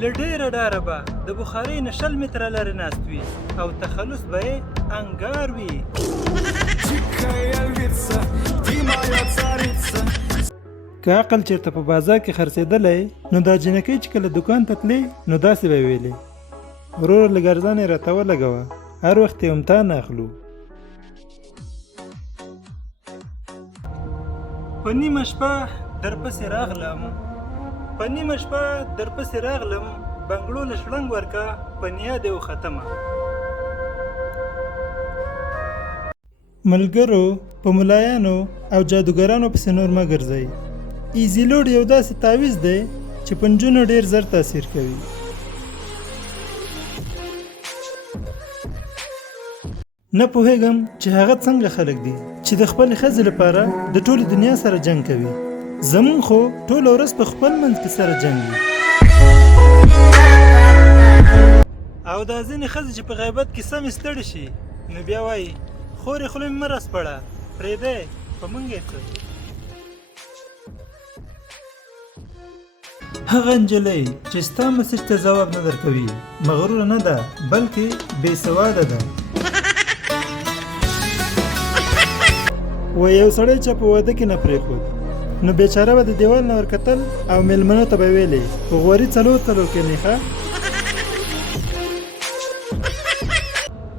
له ډېره ډاره به د بخارۍ نه 20 متره لرې ناست وي او تخلص به یې انګار وي. که عقل چېرته په بازار کې خرڅېدلی نو دا جنکۍ چې کله دوکان ته تلې نو داسې به ویلې: وروره لږ ارزان یې راته ولګوه، هر وخت یې هم تا نه اخلو. په نیمه شپه درپسې راغلم بنګړو له شړنګ ورکه په نیا دې وختمه. ملګرو په ملایانو او جادوګرانو پسې نور مه ګرځئ. ایزي لوډ یو داسې تعویض دی چې په نجونو ډېر زر تاثیر کوي. نه پوهېږم چې هغه څنګه خلک دي چې د خپلې ښځې لپاره د ټولې دنیا سره جنګ کوي. زمون خو ټوله ورځ په خپل منځ کې سره جنګ وي. او دا ځینې ښځې چې په غیبت کې سمې ستړې شي نو بیا وایي: خورې خوله مې مه راسپړه، پرېږدی په موږ یې څه. هغه نجلۍ چې ستا مسج ته ځواب نه درکوي مغروره نه ده بلکې بې سواده ده. و یو سړی چې په واده کې نه پرېښود نو بیچاره به د دیوال نه ورکتل او میلمنو ته به ویلې: په غوري څلور کښېنئ ښه.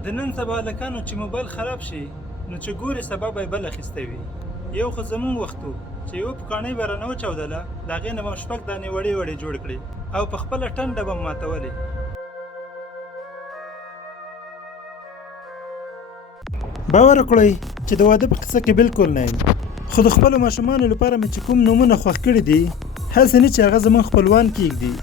د نن سبا هلکانو چې موبایل خراب شي نو چې ګوري سبا به یې بل اخیستی وي. یو خو زمونږ وخت و چې یوه پکاڼۍ به رانه وچاودله د هغې نه به 6 دانې وړې وړې جوړ کړې او په خپله ټنډه به م ماتولې. باور وکړئ چې د واده په قصه کې بالکل نه یم، خو د خپلو ماشومانو لپاره مې چې کوم نومونه خوښ کړي دي هسې نه چې هغه زموږ خپلوان کېږدي